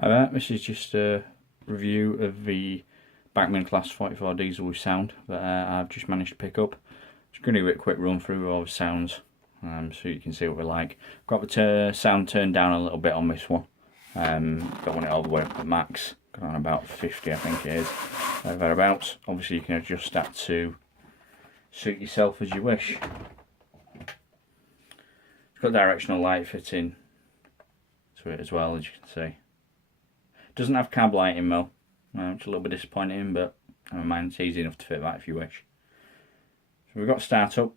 Hi there, this is just a review of the Bachmann Class 44 diesel with sound that I've just managed to pick up. Just going to do a quick run through all the sounds so you can see what we're like. Got the sound turned down a little bit on this one. Don't want it all the way up at max. Got on about 50 I think it is, thereabouts. Obviously you can adjust that to suit yourself as you wish. It's got directional light fitting to it as well, as you can see. Doesn't have cab lighting though, which is a little bit disappointing, but never mind, it's easy enough to fit that if you wish. So we've got start up.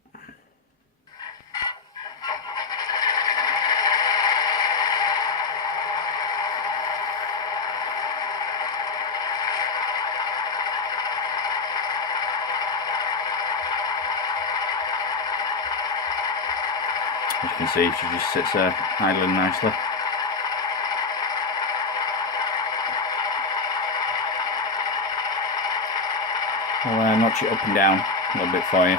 As you can see, she just sits there idling nicely. I'll notch it up and down a little bit for you.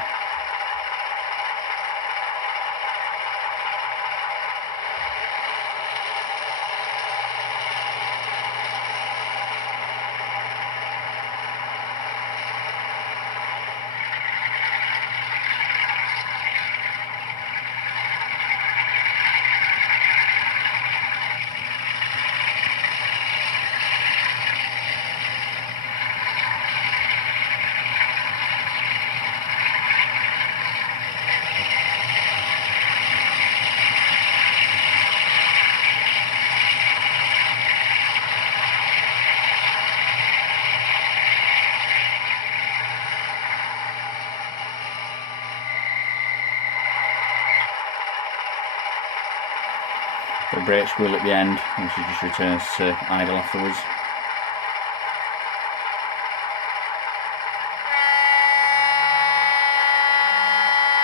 The brake squeal at the end, and she just returns to idle afterwards.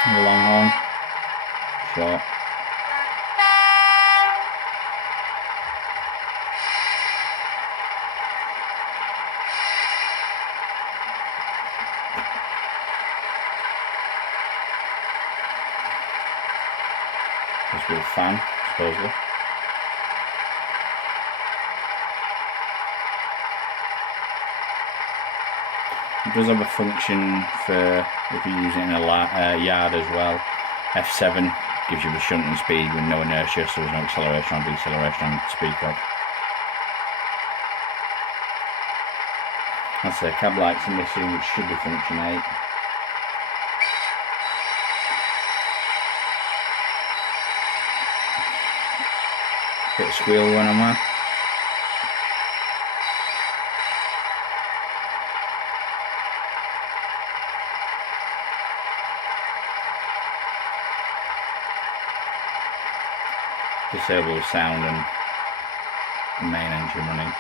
And a long horn, short. This with a fan, supposedly. It does have a function for if you use it in a yard as well. F7 gives you the shunting speed with no inertia, so there's no acceleration or deceleration to speak of. That's the cab lights are missing, which should be function 8. Bit of squeal when I'm there. Disable the sound and the main engine running.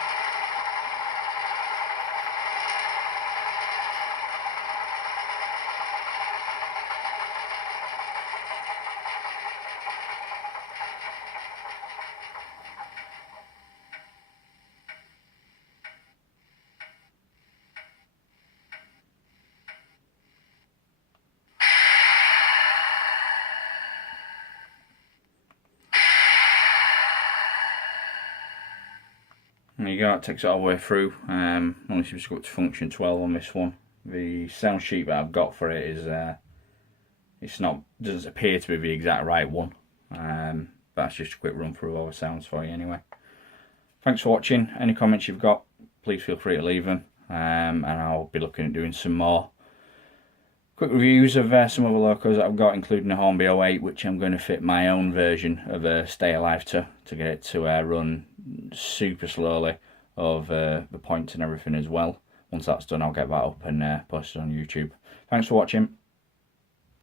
There you go, it takes it all the way through. Only seems to go up to function 12 on this one. The sound sheet that I've got for it is doesn't appear to be the exact right one. But that's just a quick run through all the sounds for you anyway. Thanks for watching. Any comments you've got, please feel free to leave them. And I'll be looking at doing some more quick reviews of some other locos that I've got, including a Hornby 08, which I'm going to fit my own version of Stay Alive to get it to run super slowly over the points and everything as well. Once that's done, I'll get that up and post it on YouTube. Thanks for watching.